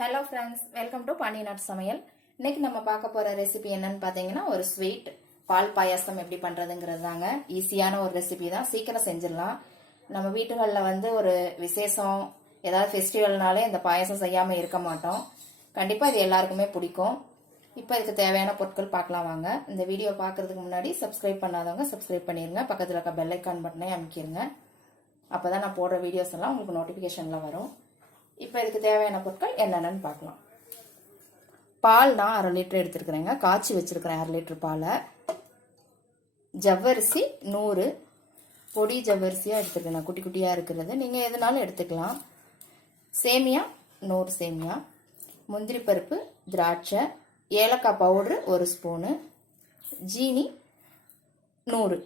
Hello friends, welcome to Pandi நாட்டு சமையல். இன்னைக்கு நம்ம பார்க்க போற ரெசிபி என்னன்னு பார்த்தீங்கன்னா, ஒரு ஸ்வீட் பால் பாயாசம் எப்படி பண்றதுங்கிறது தாங்க. ஈஸியான ஒரு ரெசிபி தான், சீக்கிரம் செஞ்சிடலாம். நம்ம வீட்டுகளில் ஒரு விசேஷம், ஏதாவது ஃபெஸ்டிவல்னாலே இந்த பாயாசம் செய்யாம இருக்க மாட்டோம். கண்டிப்பா இது எல்லாருக்குமே பிடிக்கும். இப்போ இதுக்கு தேவையான பொருட்கள் பார்க்கலாம் வாங்க. இந்த வீடியோ பார்க்கறதுக்கு முன்னாடி சப்ஸ்கிரைப் பண்ணாதவங்க சப்ஸ்கிரைப் பண்ணிருங்க, பக்கத்தில் இருக்க பெல் ஐக்கான் பட்டனை அமைக்கிருங்க. அப்பதான் நான் போடுற வீடியோஸ் எல்லாம் உங்களுக்கு நோட்டிபிகேஷன்ல வரும். இப்போ இதுக்கு தேவையான பொருட்கள் என்னென்னு பார்க்கலாம். பால் நான் 1/2 லிட்டர் எடுத்துருக்கிறேங்க, காய்ச்சி வச்சிருக்கிறேன் 1/2 லிட்டர் பாலை. ஜவ்வரிசி 100 பொடி ஜவ்வரிசியாக எடுத்துருக்கேன், குட்டி குட்டியாக இருக்கிறது, நீங்கள் எதுனாலும் எடுத்துக்கலாம். சேமியா 100 சேமியா, முந்திரி பருப்பு, திராட்சை, ஏலக்காய் பவுட்ரு 1 ஸ்பூனு, ஜீனி 100,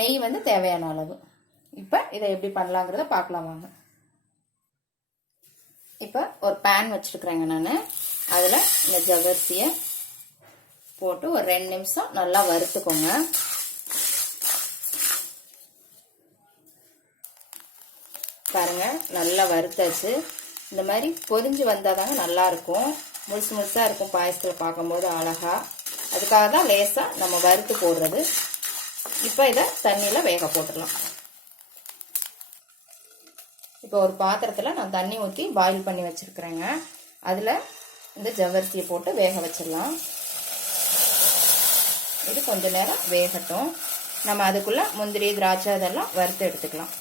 நெய் தேவையான அளவு. இப்போ இதை எப்படி பண்ணலாங்கிறத பார்க்கலாம் வாங்க. இப்போ ஒரு பேன் வச்சிருக்கிறேங்க நான். அதில் இந்த ஜவ்வரிசியை போட்டு ஒரு 2 நிமிஷம் நல்லா வறுத்துக்கோங்க. பாருங்க, நல்லா வறுத்தாச்சு. இந்த மாதிரி பொரிஞ்சு வந்தாதாங்க நல்லா இருக்கும், முழுசு முழுசா இருக்கும் பாயசத்தில் பார்க்கும்போது அழகா. அதுக்காக தான் லேசா நம்ம வறுத்து போடுறது. இப்போ இதை தண்ணியில் வேக போட்டுடலாம். இப்போ ஒரு பாத்திரத்தில் நான் தண்ணி ஊற்றி பாயில் பண்ணி வச்சிருக்கிறேங்க. அதில் இந்த ஜவ்வரிசியை போட்டு வேக வச்சிடலாம். இது கொஞ்ச நேரம் வேகட்டும். நம்ம அதுக்குள்ள முந்திரி திராட்சை இதெல்லாம் வறுத்து எடுத்துக்கலாம்.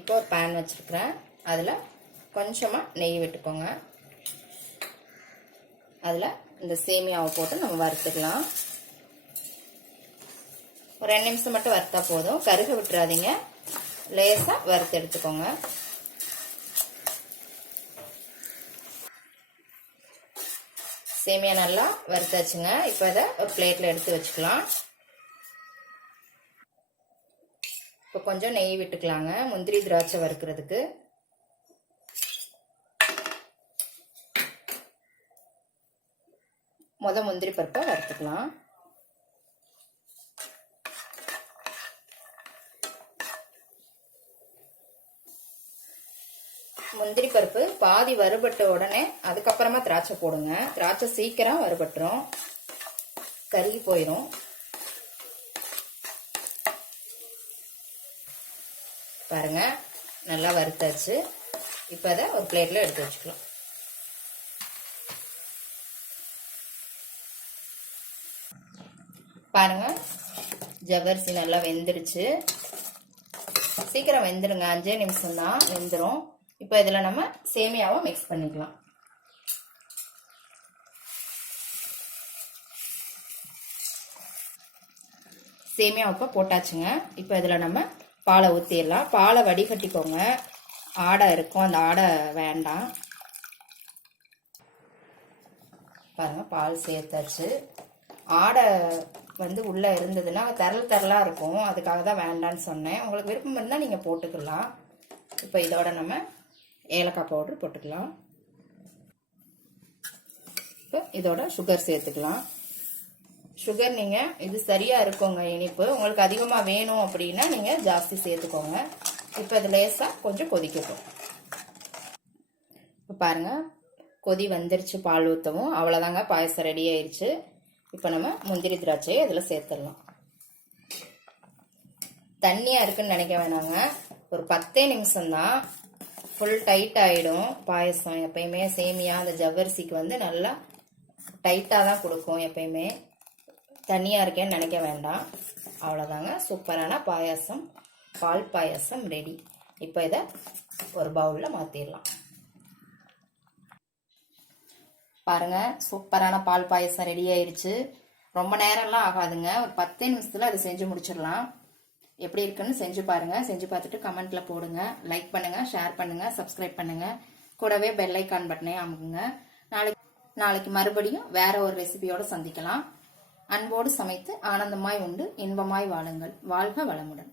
இப்போ ஒரு பேன் வச்சிருக்கிறேன், அதில் கொஞ்சமாக நெய் விட்டுக்கோங்க. அதில் இந்த சேமியாவை போட்டு நம்ம வறுத்துக்கலாம். ஒரு 2 நிமிஷம் மட்டும் வறுத்தா போதும், கருக விட்டுறாதீங்க, லேசா வறுத்து எடுத்துக்கோங்க. சேமியா நல்லா வறுத்தாச்சுங்க. இப்போ அதை ஒரு பிளேட்ல எடுத்து வச்சுக்கலாம். இப்போ கொஞ்சம் நெய் விட்டுக்கலாங்க முந்திரி திராட்சை வறுக்கிறதுக்கு. முந்திரி பருப்பை வறுத்துக்கலாம். முந்திரி பருப்பு பாதி வறுபட்ட உடனே அதுக்கப்புறமா திராட்சை போடுங்க. திராட்சை சீக்கிரம் வறுபட்டுரும், கருகி போயிடும். பாருங்க, நல்லா வறுத்தாச்சு. இப்போ அதை ஒரு பிளேட்ல எடுத்து வச்சுக்கலாம். பாருங்க, ஜவ்வரிசி நல்லா வெந்துருச்சு. சீக்கிரம் வெந்துருங்க, 5 நிமிஷம் தான் வெந்துடும். இப்போ இதில் நம்ம சேமியாவை மிக்ஸ் பண்ணிக்கலாம். சேமியா இப்போ போட்டாச்சுங்க. இப்போ இதில் நம்ம பாலை ஊற்றிடலாம். பாலை வடிகட்டிக்கோங்க, ஆடை இருக்கும், அந்த ஆடை வேண்டாம். பாருங்க, பால் சேர்த்தாச்சு. ஆடை உள்ளே இருந்ததுன்னா தரல் தரலாக இருக்கும், அதுக்காக தான் வேண்டான்னு சொன்னேன். உங்களுக்கு விருப்பம் இருந்தால் நீங்கள் போட்டுக்கலாம். இப்போ இதோட நம்ம ஏலக்காய் பவுடர் போட்டுக்கலாம். இப்போ இதோட சுகர் சேர்த்துக்கலாம். சுகர் நீங்கள் இது சரியாக இருக்குங்க இனிப்பு, உங்களுக்கு அதிகமாக வேணும் அப்படின்னா நீங்கள் ஜாஸ்தி சேர்த்துக்கோங்க. இப்போ இது லேசாக கொஞ்சம் கொதிக்கட்டும். இப்போ பாருங்கள், கொதி வந்துருச்சு, பால் ஊற்றவும். அவ்வளோதாங்க, பாயசம் ரெடி ஆயிடுச்சு. இப்போ நம்ம முந்திரி திராட்சையை இதில் சேர்த்துடலாம். தண்ணியாக இருக்குன்னு நினைக்க வேணாங்க, ஒரு 10 நிமிஷம்தான், ஃபுல் டைட் ஆகிடும் பாயசம். எப்பயுமே சேமியா அந்த ஜவ்வரிசிக்கு நல்லா டைட்டாக தான் கொடுக்கும். எப்பயுமே தண்ணியாக இருக்கேன்னு நினைக்க வேண்டாம். அவ்வளோதாங்க, சூப்பரான பாயாசம், பால் பாயாசம் ரெடி. இப்போ இதை ஒரு பவுலில் மாற்றிடலாம். பாருங்க, சூப்பரான பால் பாயசம் ரெடி ஆயிடுச்சு. ரொம்ப நேரம்லாம் ஆகாதுங்க, ஒரு 10 நிமிஷத்தில் அது செஞ்சு முடிச்சிடலாம். எப்படி இருக்குன்னு செஞ்சு பாருங்க. செஞ்சு பார்த்துட்டு கமெண்ட்ல போடுங்க. லைக் பண்ணுங்க, ஷேர் பண்ணுங்க, சப்ஸ்கிரைப் பண்ணுங்க, கூடவே பெல் ஐக்கான் பட்டனை அமுக்குங்க. நாளைக்கு மறுபடியும் வேற ஒரு ரெசிபியோட சந்திக்கலாம். அன்போடு சமைத்து ஆனந்தமாய் உண்டு இன்பமாய் வாழுங்கள். வாழ்க வளமுடன்.